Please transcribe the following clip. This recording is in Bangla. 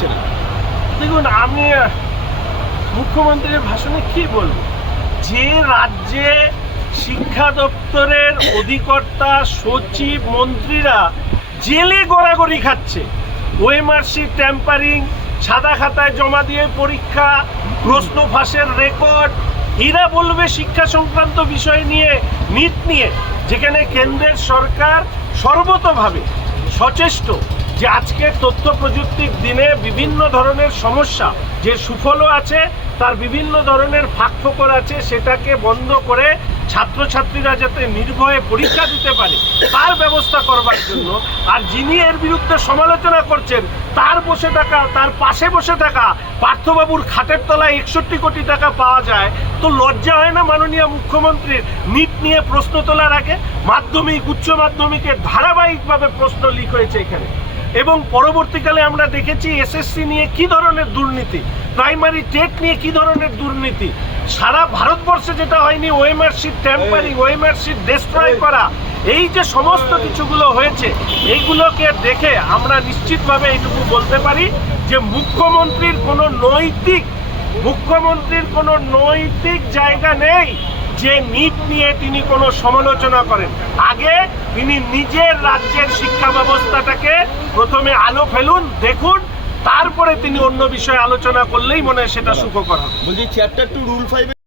দিচ্ছে না দেখুন, আমি মুখ্যমন্ত্রীর ভাষণে কি বলব? যে রাজ্যে শিক্ষা দপ্তরের অধিকর্তা, সচিব, মন্ত্রীরা জেলে গড়াগড়ি খাচ্ছে, ওএমআরসি ট্যাম্পারিং, সাদা খাতায় জমা দিয়ে পরীক্ষা, প্রশ্ন ফাঁসের রেকর্ড এরা বলবে শিক্ষা সংক্রান্ত বিষয় নিয়ে, নিট নিয়ে, যেখানে কেন্দ্রের সরকার সর্বতভাবে সচেষ্ট। যে আজকের তথ্য প্রযুক্তির দিনে বিভিন্ন ধরনের সমস্যা যে সুফলও আছে তার বিভিন্ন ধরনের ফাঁকফোকর আছে, সেটাকে বন্ধ করে ছাত্রছাত্রীরা যাতে নির্ভয়ে পরীক্ষা দিতে পারে, তার ব্যবস্থা করবার জন্য। আর যিনি এর বিরুদ্ধে সমালোচনা করছেন, তার বসে থাকা, তার পাশে বসে থাকা পার্থবাবুর খাটের তলায় একষট্টি কোটি টাকা পাওয়া যায়, তো লজ্জা হয় না মাননীয় মুখ্যমন্ত্রীর নিট নিয়ে প্রশ্ন তোলার আগে? মাধ্যমিক, উচ্চ মাধ্যমিকে ধারাবাহিকভাবে প্রশ্ন লিক হয়েছে এখানে। এবং পরবর্তীকালে আমরা দেখেছি এসএসসি নিয়ে কি ধরনের দুর্নীতি? প্রাইমারি টেট নিয়ে কি ধরনের দুর্নীতি। সারা ভারতবর্ষে যেটা হয়নি ওএমআরসি ট্যাম্পারিং ওএমআরসি ডিস্ট্রয় করা এই যে সমস্ত কিছুগুলো হয়েছে এইগুলোকে দেখে আমরা নিশ্চিতভাবে এইটুকু বলতে পারি যে মুখ্যমন্ত্রীর কোনো নৈতিক মুখ্যমন্ত্রীর কোনো নৈতিক জায়গা নেই যে নিট নিয়ে তিনি কোনো সমালোচনা করেন। আগে তিনি নিজের রাজ্যের শিক্ষা ব্যবস্থাটাকে প্রথমে আলো ফেলুন দেখুন তারপরে তিনি অন্য বিষয়ে আলোচনা করলেই মনে হয় সেটা সুখকর হবে। বলছি চ্যাপ্টার টু রুল ফাইভ